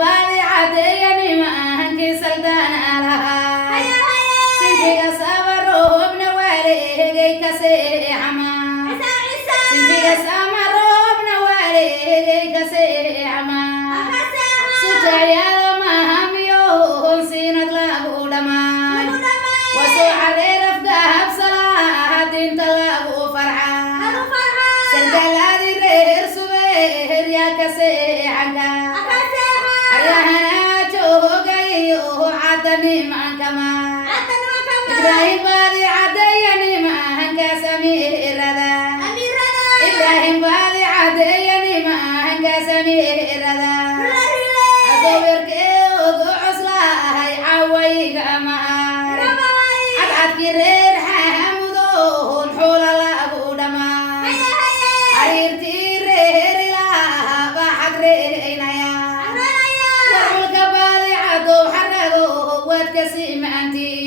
baadi cadeeyani ma ahan kii saldaana lahaa sinjiga sabaroobna wareegay ka seexama sinjiga samaroobna wareegay ka seexama sujayada mahamiyoon siinad lagu dhamaan wasoo career afgahab salaadinta lagu farxa saldalaadi reer subeer yaa ka seexanka aryahana joogayo cadani maankama ibrahim baadi cadeeyani maahanka samiirada ibrahim baadi cadeeyani maahanka samiirada adowerkee ogo coslahay cawayga maar cadcadki reer xamudoon xoola lagu dhamaa xariirtii reer ilaah baa xagreynaya warxulka baadi cadow xarago waad ka simaantii